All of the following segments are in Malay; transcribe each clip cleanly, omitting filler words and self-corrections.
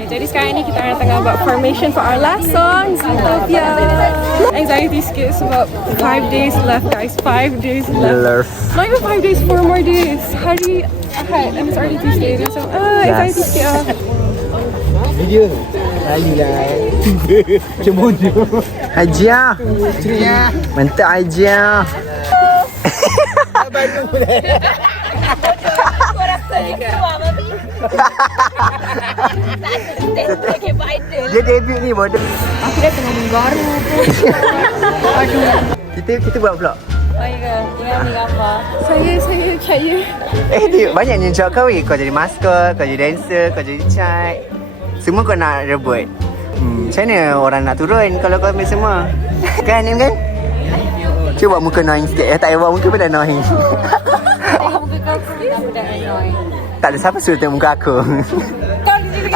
Okay, jadi sekarang ni kita orang tengah buat formation for our last song, Zootopia. Anxiety sikit sebab 5 days left guys, 5 days left. Not even 5 days, 4 more days. Hari Ahad and it's already Tuesday. So anxiety sikit lah. Video Lalu lah macam bodoh. Hajiah. Mantap Hajiah. Dia debut ni bodoh. Aku dah tengah menggaru pun. Aduh. Kita buat vlog. Baik ke? Tinggal ambil gambar. Saya percaya. Dia banyak ni job kau kau jadi maskot, kau jadi dancer, kau jadi cat. Semua kau nak rebut. Macam mana orang nak turun kalau kau ambil semua? Kan Nim kan? Cuba buat muka annoying sikit. Tak payah buat muka pun dah annoying. Tengok muka kau pun aku dah annoying. Tak ada siapa suruh tengok muka aku. Kau di sini.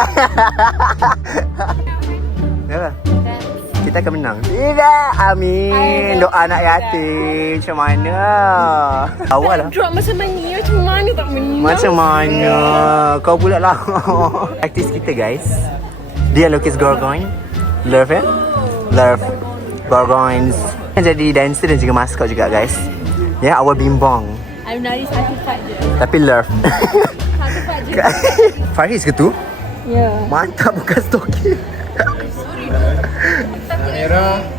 Ya. Kita akan menang. Tidak. Amin. Doa anak yatim. Macam mana? Awal lah. Drop masa mani macam mana tak menang? Macam mana? Kau pula lah. Artis kita guys. Dia lukis Gorgon. Love eh? Love Gorgons. Jadi dancer dan juga maskot juga guys. Ya, awal bimbang. I'm nari satu part je. Tapi love. Satu part je. Faris ke tu? Ya. Mantap bukan stocking.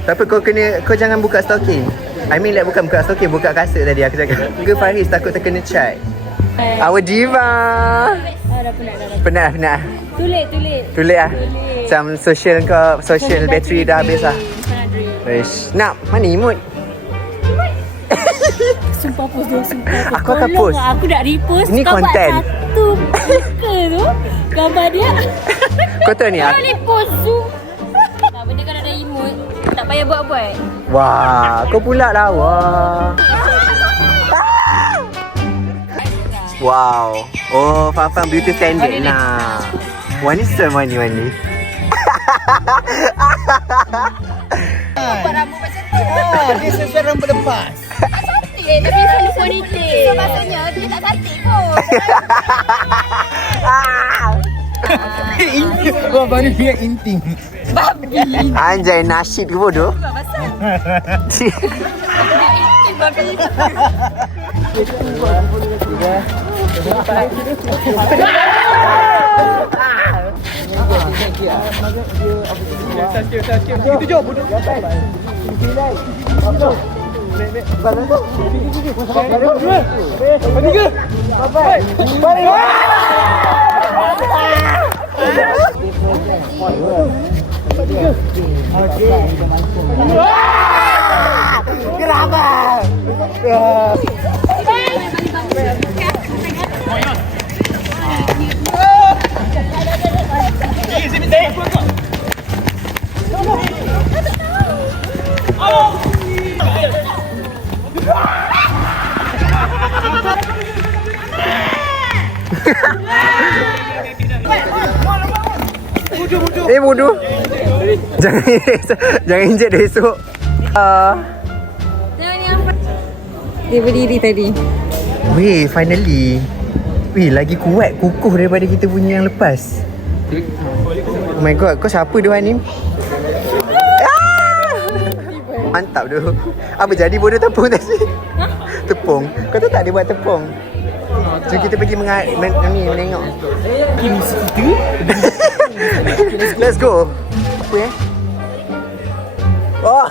Tapi kau jangan buka stocking. I mean like bukan buka stocking, buka kasut tadi aku cakap. Ke Faris takut terkena cat. Our diva. Dah Penat. Tulis lah. Macam social battery dah habis lah. Wish. Nak mana emote? Sumpah post dulu, sumpah. Aku akan post. Aku nak repost. Ini kau content. Buat satu muka tu gambar dia. Kau tahu ni Kau ni post zoom. Tak, benda kalau ada emote tak payah buat-buat. Wah, kau pula lawa. Wow. Oh, faham beauty standard lah. Wani semua ni. Buat rambut macam tu. Dia sesuai rambut lepas. Tapi selalu ponytail. So maksudnya dia tak cantik pun. Inting. Wah, baru dia inting. Babi. Anjay nasyid ke bodoh? Babi. Itu je bodoh. Bodoh. Jangan injek dia esok. Dia berdiri tadi. Weh, finally. Weh, lagi kuat, kukuh daripada kita punya yang lepas. Oh my god, kau siapa dia ni? Mantap tu. Apa jadi bodoh tepung tadi? Tepung. Kau tahu tak dia buat tepung? Jom kita pergi menengok. Ini kita. Let's go. Apa ya? Oh.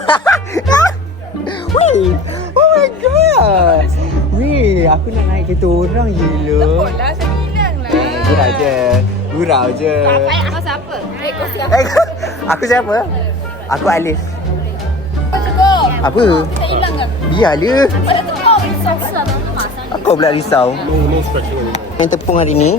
Weh. Oh my god. Weh, aku nak naik kereta orang gila. Tepuklah, saya bilang lah. Gurau je. Kau siapa? Kau siapa? Aku siapa? Aku Alif. Cukup. Apa? Kita hilang ke? Biarlah. Pada tepuk risau besar masak. Kau pula risau. No scratching. Main tepung hari ni.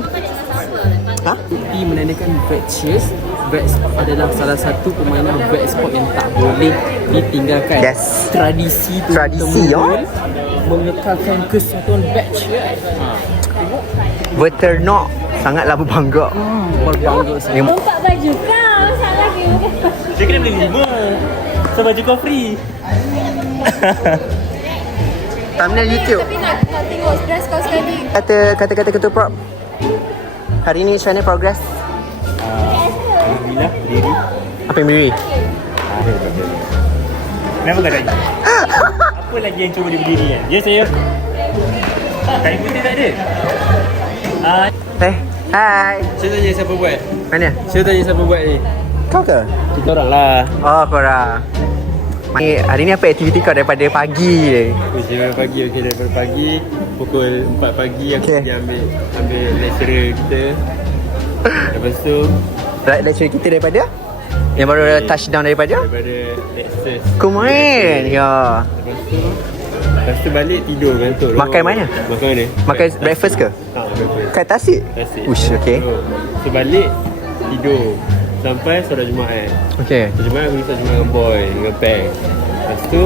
Ha? Bukti menandakan vet cheers. Vets adalah salah satu permainan vet sport yang tak boleh ditinggalkan. Yes. Tradisi mengekalkan kesatuan batch. Veternok sangatlah berbangga. Berbangga saya. Lompat baju kau. Salah lagi. Dia kena beli 5. So baju kau free. Thumbnail YouTube. Tapi nak tengok dress kau sekali. Kata ketua prop. Hari ni macam mana progress? Alhamdulillah, diri. Apa yang berdiri? Kenapa kau tanya? Apa lagi yang cuba dia berdiri kan? Ya saya. Kain putih tak ada. Hai. Saya tanya siapa buat. Mana? Saya tanya siapa buat ni. Kau ke? Kita orang lah. Oh, korang. Hari ni apa aktiviti kau daripada pagi je? Daripada pagi, okey, daripada pagi pukul 4 pagi aku Okey. pergi ambil lecturer kita. Lepas tu Lecturer kita daripada? Yang baru touchdown daripada? Lexus. Kumain. Ya. Lepas tu balik tidur kantor. Makan mana? Makan mana? Makan breakfast ke? Breakfast. Kat Tasik? Tasik. Ush, okey. So balik tidur sampai solat Jumaat. Okey. Solat Jumaat aku solat Jumaat dengan boy, dengan Peng. Lepas tu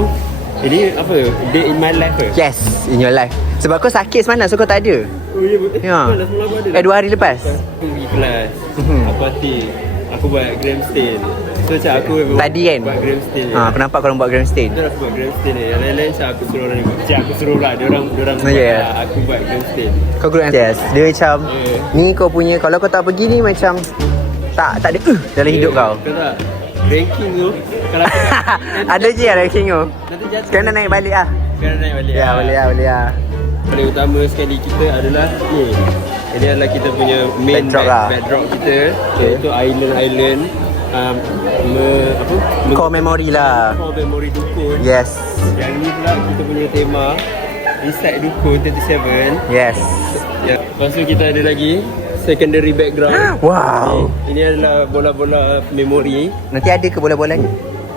ini apa? Day in my life ke? Yes, in your life. Sebab kau sakit semalam, so kau tak ada. Oh ya, betul. Ya. Semalam aku ada. 2 hari lepas. Aku pergi kelas. Aku hati. Aku buat gram stain. So macam aku Tadi kan? buat gram stain. Aku nampak korang buat grand stain. Betul aku buat gram stain ni. Yang lain-lain macam aku suruh orang ni buat. Macam aku suruh lah. Diorang buat yeah. lah. Aku buat gram stain. Kau group yes. Dia macam ni kau punya, kalau kau tak pergi ni macam tak ada dalam hidup kau. Kau tak? Ranking tu kalau aku tak, Ada je ranking tu. nanti jatuh. Sekarang nak naik balik ah. Sekarang naik balik. Ya, boleh lah. Paling utama sekali kita adalah ni. Ini adalah kita punya main backdrop kita. Iaitu island Core memory lah. core memory dukun. Yes. Yang ni pula kita punya tema Inside Dukun 37. Yes. Ya. Lepas tu kita ada lagi secondary background. Wow. Ini adalah bola-bola memori. Nanti ada ke bola-bola ni?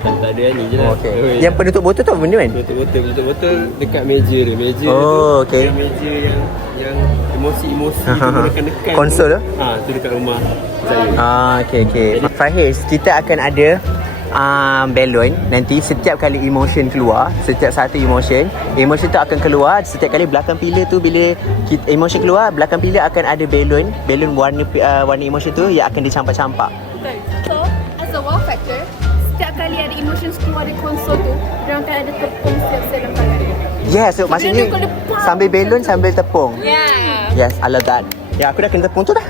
Tak ada ni je lah. Okey. Yang penutup botol tu apa benda kan? Betul-betul dekat meja dia. Meja Oh, tu okey. dia meja yang emosi-emosi tu menekan-nekan. Konsol tu? Tu dekat rumah saya. Okay. Fahiz, kita akan ada balon. Nanti setiap kali emotion keluar, setiap satu emotion tu akan keluar. Setiap kali belakang pillar tu, bila emotion keluar, belakang pillar akan ada balon warna emotion tu yang akan dicampak-campak. So, as a wow factor, setiap kali ada emotions keluar dari konsol tu, dia akan ada tepung siap-siap dalam tangan. Yeah, so maksudnya dia kena pump. sambil balon sambil tepung. Yeah. Yes, I love that. Ya, aku dah kena tepung tu dah.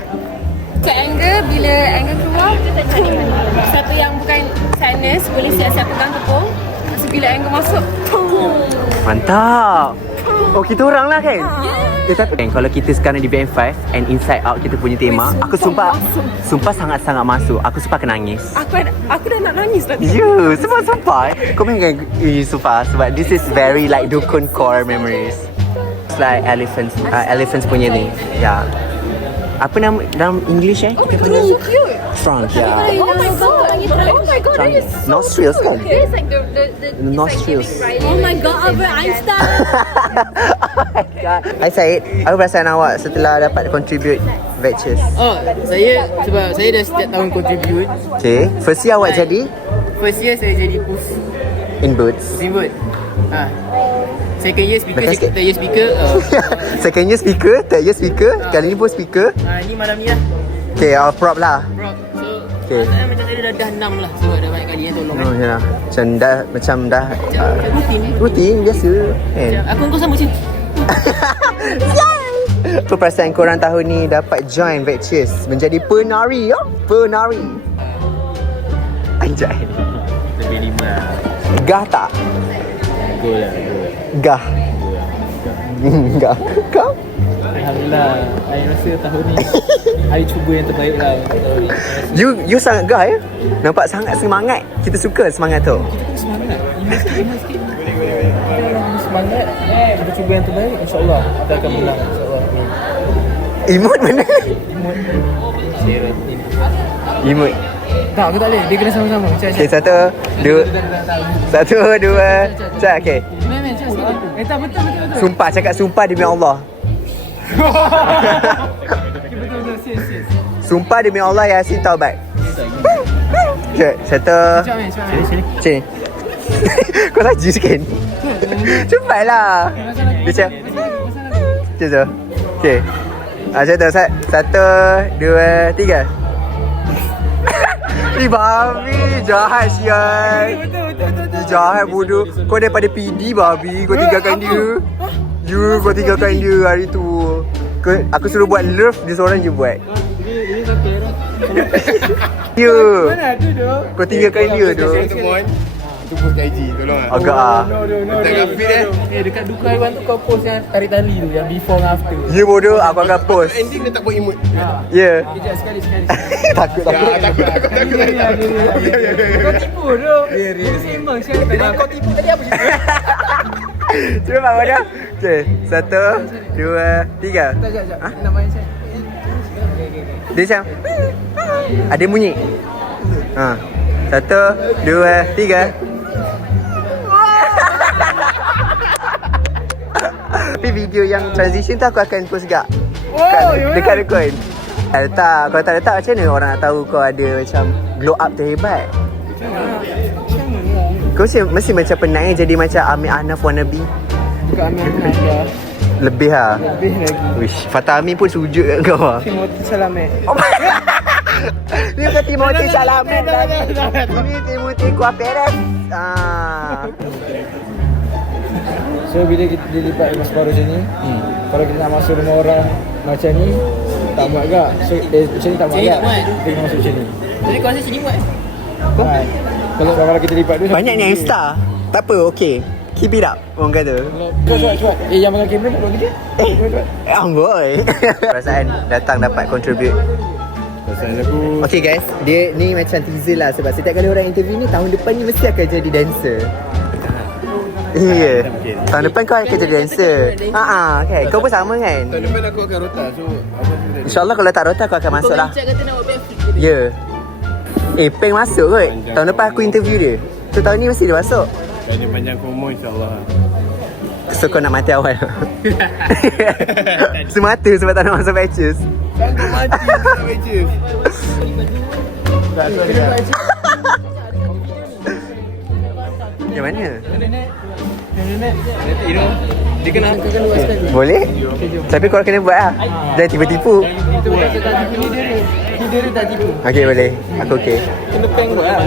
So, bila anger keluar, satu yang bukan sadness boleh siap-siap pegang tepung. So, bila anger masuk, Mantap. Oh, kita orang lah kan? Tapi kalau kita sekarang di BM5 and Inside Out kita punya tema, aku sumpah sangat-sangat masuk. Aku sumpah akan nangis. aku dah nak nangis tadi. Ya, sumpah. Kau memang sumpah sebab this is very like dukun core memories. It's like elephants punya ni. Ya. Apa nama dalam English Oh my god, that's so cute. Trunk, ya. Oh my god, that is so Nostrils kan? It's like the Nostrils. Oh my god, Albert Einstein. Hai Syed, apa perasaan awak setelah dapat contribute Vectures? Oh, sebab saya dah setiap tahun contribute. Okay, first year awak jadi First year saya jadi push in boots. ribut. Second year speaker, Bekas sikit. third year speaker. Second year speaker, third year speaker, kali ni pun speaker. Ni malam ni lah. Okay, prop lah. Prop. So, Okay. macam saya dah 6 lah sebab dah banyak kali yang tolong kan. Oh, ya. Macam dah rutin biasa kan. Aku kau sama macam Apa perasaan korang tahun ni dapat join Vectures menjadi penari ya? Penari. Anjay. lebih 5. Gah tak? Go lah. Gah. Gah. Kau? Alhamdulillah. Saya rasa tahun ni saya cuba yang terbaik lah. You sangat gah ya? Nampak sangat semangat. Kita suka semangat tu. Semangat. Iman sikit. Semangat. Kita cuba yang terbaik. InsyaAllah kita akan menang. InsyaAllah. Imut mana? Imut. Tak, aku tak boleh. Dia kena sama-sama. Okay, satu, dua, cak, okay. Tak, betul. Sumpah, cakap sumpah demi Allah. Betul. Serius. Sumpah demi Allah, Yasin taubat. Okay, satu. Sini. Kau laju sikit. Cepatlah. Dia macam tu. Okay. Macam tu. Satu, dua, tiga. Ni babi jahat sial. Betul. Jahat bodoh. Kau daripada PD babi. Kau tinggalkan dia. Kau tinggalkan dia hari tu. Aku suruh buat love, dia seorang je buat. Ini sampai Ya. Mana ada tu? Kau tinggalkan dia tu. Temuan. Itu post IG, tolong lah. Agak ah. Tengah feed Dekat Duka Iwan tu kau post yang tarik tali tu, yang before dan after. Ya bodoh, aku akan post. Ending dia tak buat emote. Ya. Kejap sekali. Takut. Takut. Kau tipu tu. Dia sembang siapa tadi. Kau tipu tadi apa? Cuba Pak bodoh. Okay, 1, 2, 3. Sekejap. Namanya saya. Dia macam ada bunyi. Ha. 1, 2, 3. Tapi video yang transition tu aku akan post juga. Dekat rekod. Letak, kalau tak letak macam mana orang nak tahu kau ada macam glow up terhebat? Kau mesti macam penat jadi macam Amir Ahnaf wannabe. Bukan Amir Ahnaf dah. Lebih lah. Lebih lagi. Wish, Fatah Amin pun sujud kat kau lah. Timothy Chalamet. Ni bukan Timothy Chalamet lah. Ini Timothy Kuaperes. So bila kita dilipat dengan separuh macam ni, kalau kita nak masuk rumah orang macam ni, tak muat gak. So macam ni tak muat gak. Kita kena masuk macam ni. Jadi kau rasa sini muat? Kalau kita lipat tu Banyak ni yang star. Tak apa, okay. Keep it up, orang kata. Cepat. Yang pegang kamera buat kerja. Amboi. Perasaan datang dapat contribute. Perasaan aku Okay guys, dia ni macam teaser lah. Sebab setiap kali orang interview ni, tahun depan ni mesti akan jadi dancer. Ya. Tahun depan kau akan jadi dancer. Okay. Kau pun sama kan? tahun depan aku akan rota. So apa tu? InsyaAllah kalau tak rota kau akan masuk lah. Kau kata nak buat backflip. Ya. Peng masuk kot. Tahun depan aku interview dia. So tahun ni mesti dia masuk. Ada panjang promo insyaAllah. So kau nak mati awal. Semata sebab tak nak masuk batches. Sanggup mati nak baca. Yang mana? Nanti dia kena buat sekali. Boleh? Tapi korang kena buat lah. Jangan tipu-tipu. Itu kata tak tipu ni dia tak tipu. Okay boleh. Aku okay. Kena peng buat lah.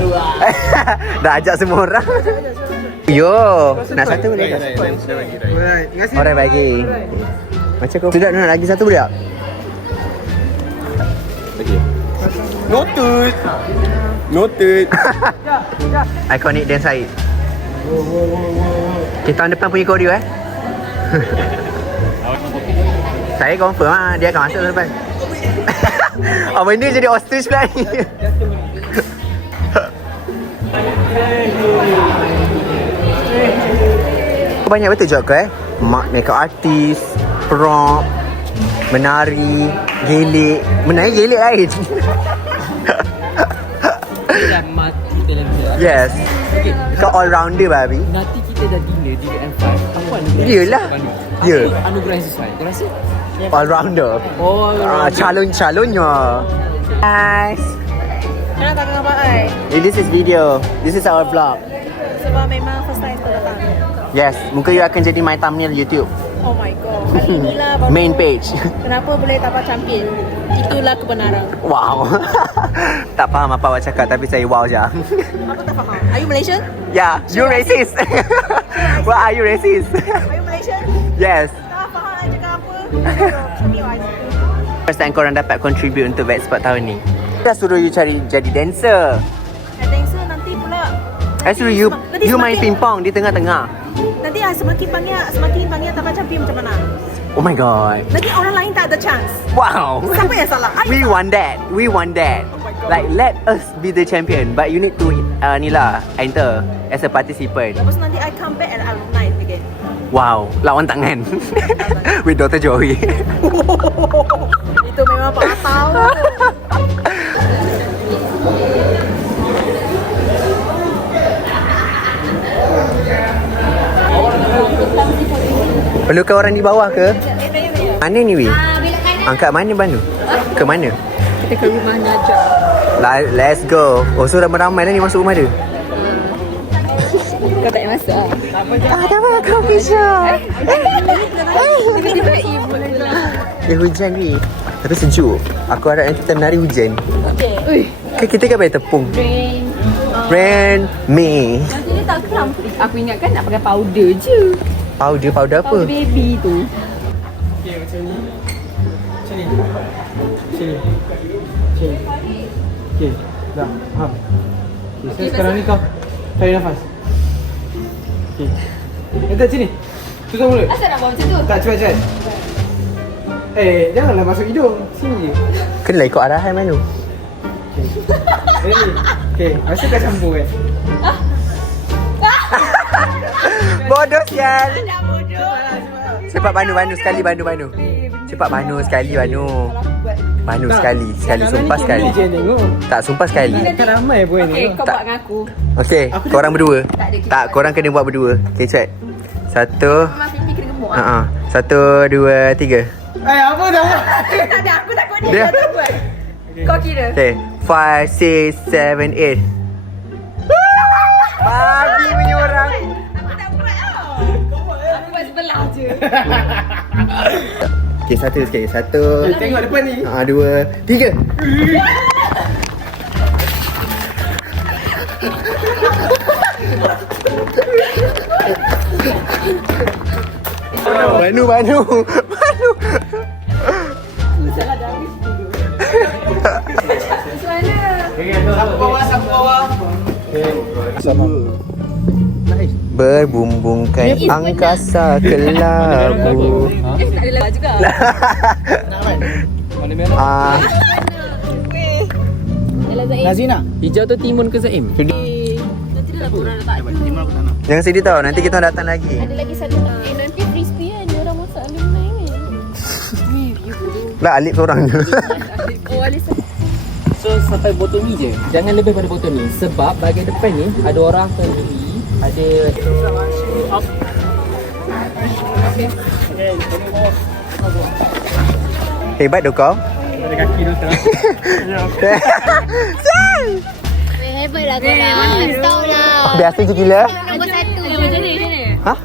Dah ajak semua orang. Yo, nak satu boleh tak? Orang bagi. Macam kau tidak nak lagi satu boleh tak? Noted. Iconic Dan Said. Kita tahun depan punya koreo Saya confirm lah dia akan masuk tahun depan. Benda jadi ostrich pula ni. Kau banyak betul job kau makeup artist, prop, menari, gelik. Menari gelik lain. Dah mati dalam dia. Yes. Kau all rounder babi. Nanti kita dah dinner di M5. Apa anugerah? Yelah. Ya. Anugerah sesuai. Kau rasa? All rounder. Oh, Calon-calonnya. Guys. Nak tak dengan Abang Ai? This is video. This is our vlog. Sebab memang first time tu datang. Yes, muka you akan jadi my thumbnail YouTube. Oh my god. Hari inilah baru Main page. kenapa boleh dapat champion. Itulah kebenaran. Wow. Tak faham apa awak cakap tapi saya wow je. Apa tak faham? Are you Malaysian? Yeah, you racist. Why are you racist? Are you Malaysian? Yes. Tak faham nak cakap apa? Champion First time korang dapat contribute untuk Vetsport tahun ni. Dah suruh you cari jadi dancer. dancer nanti pula. I suruh you Nanti you main semakin- pingpong di tengah-tengah. Nanti semakin panggil dapat champion macam mana? Oh my god. Nanti orang lain tak ada chance. Wow. Siapa yang salah? I We salah. want that. We want that. Like let us be the champion, but you need to ni lah enter as a participant. Lepas tu nanti I come back and I will night again. Wow, lawan tangan. With Dr. Joey. Itu memang Pak tahu. Perlukan orang di bawah ke? Mana ni Wi? Angkat mana bandu? Ke mana? Kita ke rumah Najah. Let's go. Oh, so ramai-ramai lah ni masuk rumah dia. Kau tak payah masuk lah. Tak apa, kau Kisha. Tiba-tiba ibu lah. Dia hujan ni. Tapi sejuk. Aku harap nanti kita menari hujan. Ui, Kan kita kan pakai tepung. rain. Rain me. Nanti dia tak keram. Aku ingatkan nak pakai powder je. Powder apa? Powder baby tu. Okay, macam ni. Macam ni. Sini. Sini. Okay, dah. Faham. Okay, sekarang ni kau tarik nafas. Okay. Tak sini. Tutup mulut. Asal nak buat macam tu? Tak, cepat. Janganlah masuk hidung. Sini je. Kena ikut arahan Manu. Ready? Okay, masa kau campur kan? Bodoh sial. Cepat Banu sekali Banu. Cepat Banu sekali Banu. Banu sekali sumpah sekali. Je tengok. Tak sumpah sekali. Tak ramai pun ni. Kau buat dengan aku. Okey, korang berdua. Tak ada kita. Tak, korang kena buat berdua. Okey, cepat. 1 Memang pipi kena gemuk. 1 2 3. Apa dah? Tak ada, aku takut dia tak buat. Kau kira. Okay, 5 6 7 8. Babi punya orang. Aku tak buat tau. Aku buat sebelah je. Okay, satu sikit. 1 Tengok depan ni. 2 3. Banu. Berbumbungkan angkasa kelabu. Tak ada lewat juga. Mana merah? Nazina. Hijau tu timun ke Zaim? Nanti dia dah korang dah tak ada. Jangan sedih tau, nanti kita datang lagi. Ada lagi satu. Nanti crispy kan. Dia orang masak alumni kan. Lah, Alip seorang je. Oh, Alis. So sampai botol ni je. Jangan lebih pada botol ni. Sebab bahagian depan ni ada orang sendiri. Ada Hebat tu kau. Ada kaki tu sekarang. Hebat lah korang. Tahu lah. Biasa je gila. Nombor 1. Macam ni. Ha?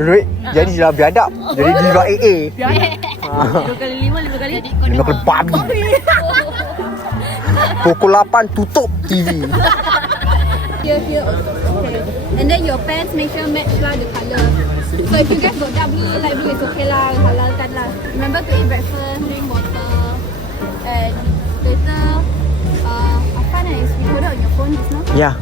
Root. Jadi lah biadab. Jadi diva AA. 2 kali 5, 5 kali. 5 kali babi. Pukul 8 tutup TV. Here. Okay. And then your pants make sure match lah the colour. So if you guys got dark blue, light blue, it's okay lah. Halalkan lah. Remember to eat breakfast, drink water. And later, Afan is recorded on your phone just now. Yeah.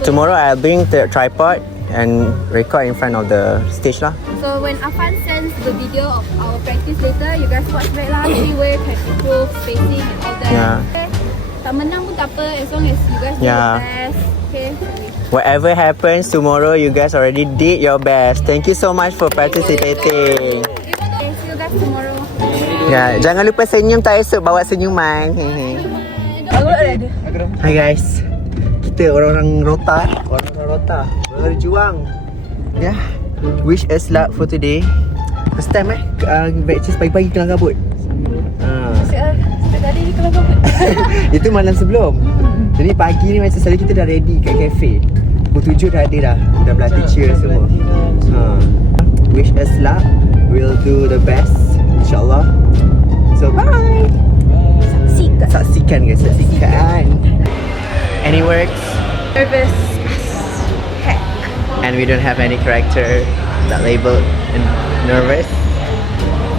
So Tomorrow I'll bring the tripod and record in front of the stage lah. So when Afan sends the video of our practice later, you guys watch back lah. Anyway, can improve spacing and all that. Yeah. Tak menang pun tak apa, as long as you guys do Yeah. your best. Okay. Whatever happens tomorrow, you guys already did your best. Thank you so much for participating. Okay, see you guys tomorrow. Ya, jangan lupa senyum tak esok, bawa senyuman. Hai guys. Kita orang-orang rota, orang berjuang. Ya. Wish us luck for today. First time breakfast pagi-pagi kelang kabut. Setiap kali ni kalau kau Itu malam sebelum. Jadi pagi ni macam selalu kita dah ready kat kafe. Pukul 7 dah ada dah. Dah berlatih cheer semua. Wish us luck. We'll do the best, insyaAllah. So bye. Saksikan guys, saksikan. Any works? Nervous. And we don't have any character that labeled nervous.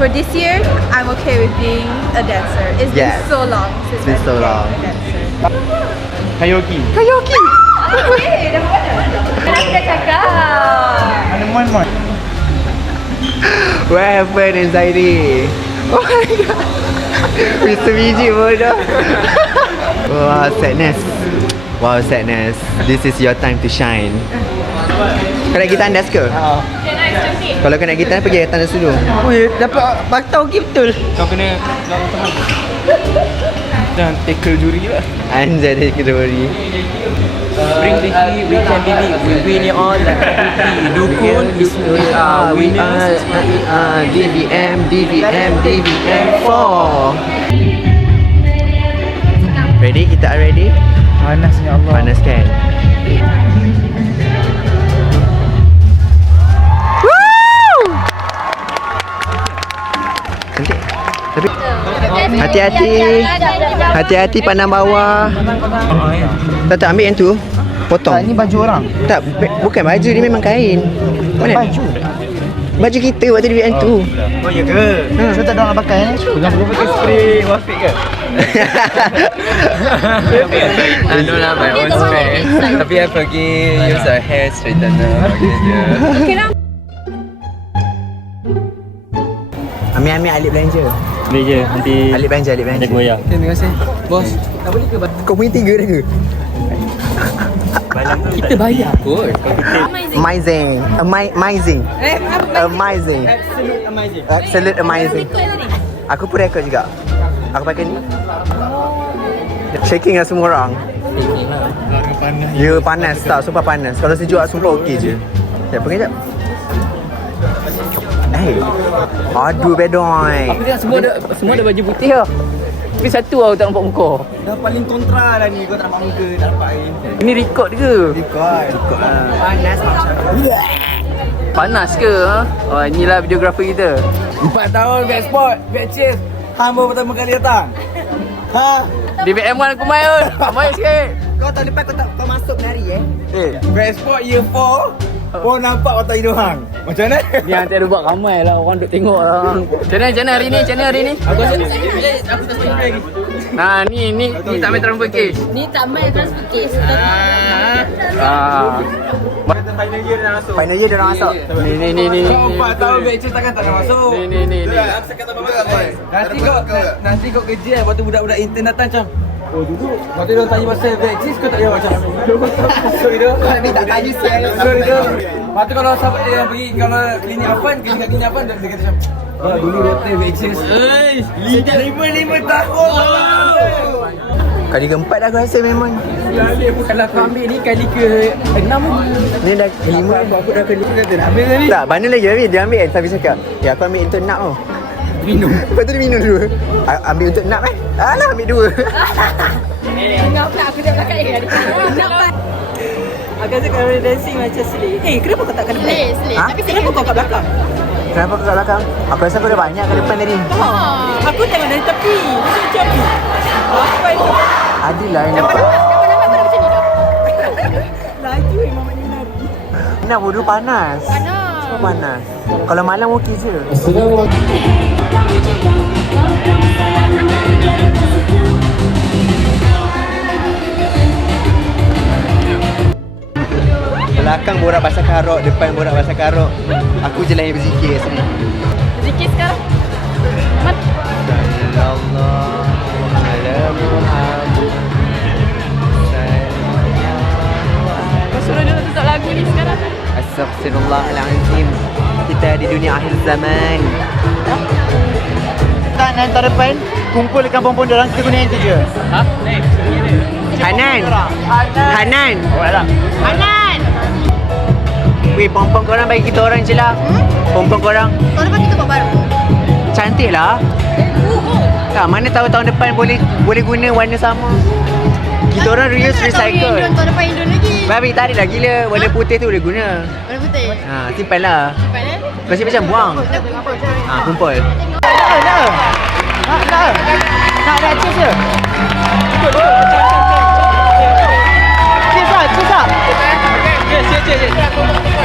For this year, I'm okay with being a dancer. It's Yes. been so long since It's been I so became long. a dancer. Karaoke. Okay, dah buat dah. Kenapa dah cakap? Ada mon. What happened in Zairi? Oh my god. Mr. Biji bodoh. Wow, sadness. Wow, sadness. This is your time to shine. Kau nak pergi tandas ke? Kalau kau nak pergi tandas, pergi tandas dulu. Ui, dapat batau okay betul. Kau kena jangan tackle juri lah. Anjay, dia kena worry. Bring the heat, we can believe. We win it all like a cookie. Dukun is we are winners. DVM 4. Ready? Kita are ready? Panasnya Allah. Panas kan? Cantik. Tapi hati-hati. Hati-hati pandang bawah. Tak ambil yang tu. Potong. Ini baju orang. Tak, bukan baju, ni memang kain. Mana? Baju. Baju kita waktu DBM tu. Oh ya ke? So tak ada orang pakai ni. Kenapa kau pakai spray Wafiq ke? Anu lah my own spray. Tapi I pergi use a hair straightener. Okay lah. Ambil alik belanja. Ni je nanti Alik belanja. goyang. Terima kasih. Bos. Kau punya 3 dah ke? Kita bayar kot. Amazing. Amazing. Absolute amazing. Aku pun rekod juga. Aku pakai ni. Shaking lah semua orang. Ya panas tak, sumpah panas. Kalau sejuk sumpah okey je. Sekejap, pergi sekejap. Aduh bedoy. Aku tengok semua ada baju putih lah. Tapi satu aku tak nampak muka. Dah paling kontra lah ni. Kau tak nampak muka, tak nampak air. Ini record ke? Ikut lah. Panas macam. Panas ke? Ha? Oh, inilah videografer kita. 4 tahun back sport, back chase. Hang baru pertama kali datang. Ha? DBM1 aku main kot. Main sikit. Kau tahun depan kau masuk menari Back sport year 4. Oh nampak mata hidung hang. Macam mana? Ni nanti ada buat ramai lah. Orang duk tengok lah. Macam mana hari ni? Aku rasa Nah, ni tak main transfer case. Ni tak main transfer case. Final year dia orang masuk. Ni. kau 4 tahun back chase takkan tak nak masuk. Ni. Nanti kau kerja lepas tu budak-budak intern datang macam oh duduk. Lepas tu dia tanya pasal back chase kau tak payah macam. Sorry dah. Ni tak tanya saya. Sorry dah. Lepas tu kalau sahabat dia yang pergi kalau klinik Afan, kerja kat klinik Afan dia kata macam dulu dia play back chase. 5 tahun. Kali keempat dah aku rasa memang. Kalau kau ambil ni kali ke-6 lagi. Ni dah kelima. Aku dah kena kata nak habis tadi. Tak, mana lagi Abi? Dia ambil kan sambil cakap. Ya aku ambil untuk nak tau. Minum. Lepas tu dia minum dulu. Ambil untuk nak Alah ambil 2. Tengok pula aku tengok belakang dia. Nampak. Aku rasa kalau dancing macam selit. Kenapa kau tak kat depan? Selit. Ha? Tapi Kenapa kau kat belakang? Kenapa kau kat belakang? Aku rasa aku dah banyak kat depan tadi. Aku tengok dari tepi. Macam ni. Apa itu? Adilah yang dapat. nampak kau dah macam ni dah. Laju memang maknanya nari. Nak bodoh panas. Panas. Semua panas. Kalau malam okey je. Belakang borak pasal karok, depan borak pasal karok. Aku je lah yang berzikir kat sini. Zikir sekarang. Kau suruh dia tutup lagu ni sekarang. Astaghfirullahalazim. Kita di dunia akhir zaman. Tak nanti tahun depan kumpulkan pompon dia orang kita guna yang tu je. Ha? Hanan. Hanan. Weh, pompon korang bagi kita orang je lah. Pompon korang. Tahun depan kita buat baru. Cantik lah. Tak, mana tahu tahun depan boleh guna warna sama. Kita orang reuse recycle. Tahun depan Indon lagi. Babi tarik dah gila. Warna putih tu boleh guna. Warna putih. Simpan lah. Simpan Kau simpan macam buang. Kumpul. Nak cheers je. Cheers lah. Cheers.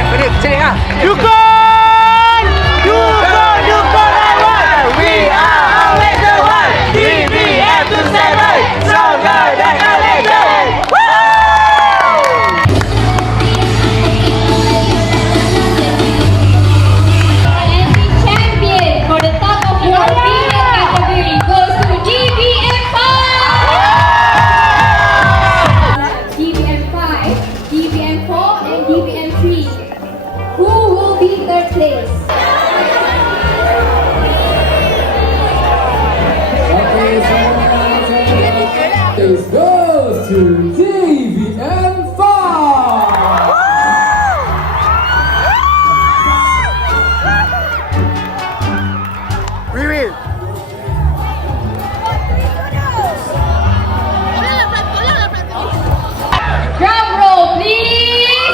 Boleh, celik lah. Dukun lawan. We are always the one. DBM to 7. Stronger than a legend. And the champion for the top of your female category goes to DBM5! DBM5, DBM4, and DBM3. Who will be third place? This goes to DBM5! We will. Drum roll, please!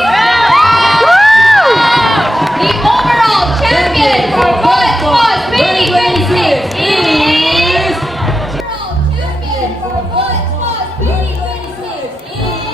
The overall champion for Boys Sports 2026 is... Overall champion for Boys Sports 2026 is...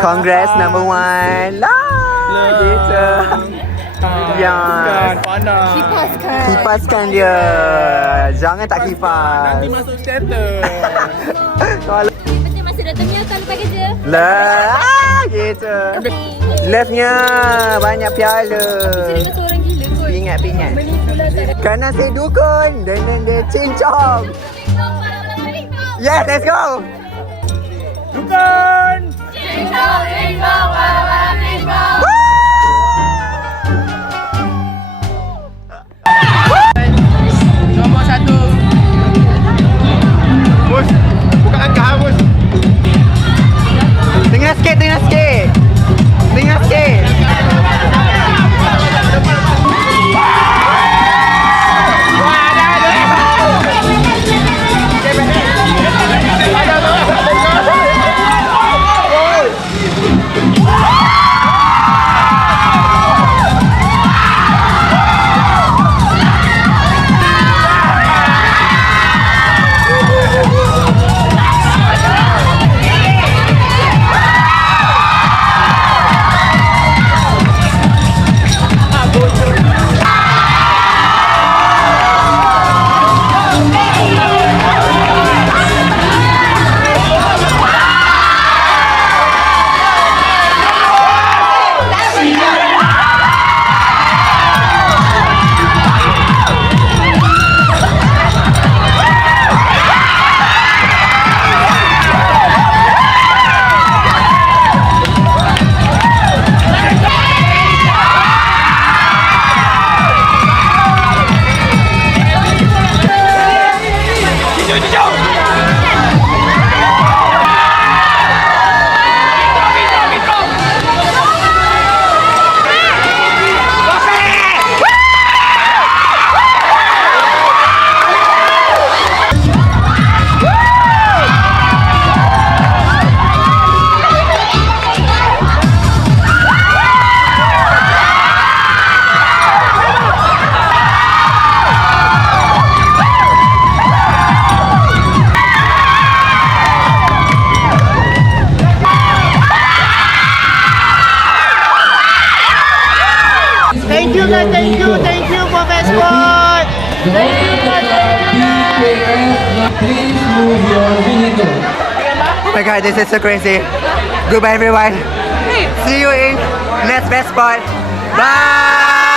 Congrats number 1 lah. Gitu. Ya. Kipaskan dia. Jangan tak kipas. Nanti masuk status. Kalau Penting masa datangnya kan lupa kerja. lah gitu. Love-nya banyak piala. Jadi macam orang gila kot. Ingat. Kanan saya dukun dan dia cincong. Yes, let's go. Dukun. Nombor 1. Bos, buka angka bos. Tengah sikit. Thank you for best sport. Please move your vehicle. Oh my god, this is so crazy. Goodbye everyone. See you in next best spot. Bye.